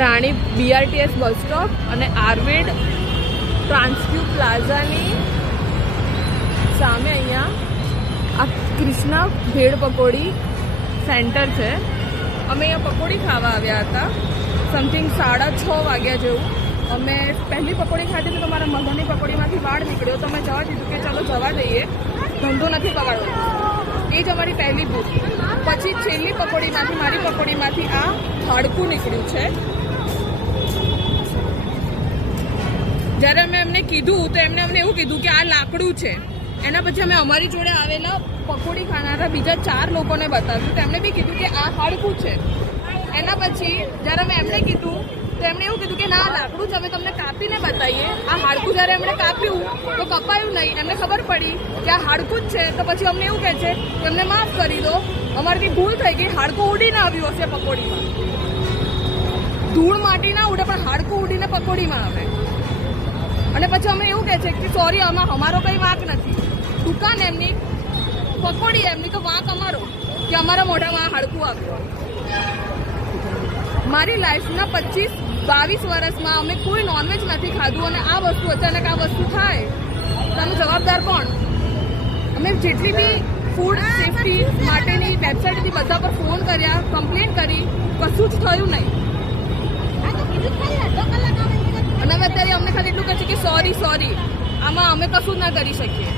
રાણી BRTS bus stop અને આર્વિડ ટ્રાન્સક્યુ પ્લાઝાની સામે અહીંયા આ કૃષ્ણા ભેળ પકોડી સેન્ટર છે. અમે અહીંયા પકોડી ખાવા આવ્યા હતા. સમથિંગ 6:30 વાગ્યા જેવું. અમે પહેલી પકોડી ખાધી તો તમારા મગની પકોડીમાંથી વાળ નીકળ્યો તો અમે જવા દીધું કે ચાલો જવા દઈએ, ધંધો નથી બગાડવો. એ જ અમારી પહેલી ભૂલ. પછી છેલ્લી પકોડીમાંથી મારી પકોડીમાંથી આ હાડકું નીકળ્યું છે. જ્યારે અમે એમને કીધું તો એમને અમને એવું કીધું કે આ લાકડું છે. એના પછી અમે અમારી જોડે આવેલા પકોડી ખાનારા બીજા 4 લોકોને બતાવ્યું તો એમણે બી કીધું કે આ હાડકું છે. એના પછી જ્યારે અમે એમને કીધું તો એમણે એવું કીધું કે ના લાકડું છે, અમે તમને કાપીને બતાવીએ. આ હાડકું જ્યારે એમણે કાપ્યું તો કપાયું નહીં. એમને ખબર પડી કે આ હાડકું જ છે તો પછી અમને એવું કહે છે કે અમને માફ કરી દો, અમારી ભૂલ થઈ ગઈ. હાડકું ઉડીને આવ્યું હશે પકોડીમાં. ધૂળ માટી ના ઉડે પણ હાડકું ઉડીને પકોડીમાં આવે. અને પછી અમે એવું કહે છે કે સોરી, આમાં અમારો કંઈ વાંક નથી. દુકાન એમની, પકોડી એમની, તો વાંક અમારો કે અમારા મોઢામાં હાડકું આવ્યું. મારી લાઈફના 25-22 વર્ષમાં અમે કોઈ નોનવેજ નથી ખાધું અને આ વસ્તુ અચાનક આ વસ્તુ થાય તેનું જવાબદાર કોણ? અમે જેટલી બી ફૂડ સેફટી માટેની વેબસાઇટથી બધા પર ફોન કર્યા, કમ્પ્લેન કરી, કશું જ થયું નહીં. અને હવે અત્યારે અમને ખાલી એટલું કહે છે કે સોરી, આમાં અમે કશું જ ના કરી શકીએ.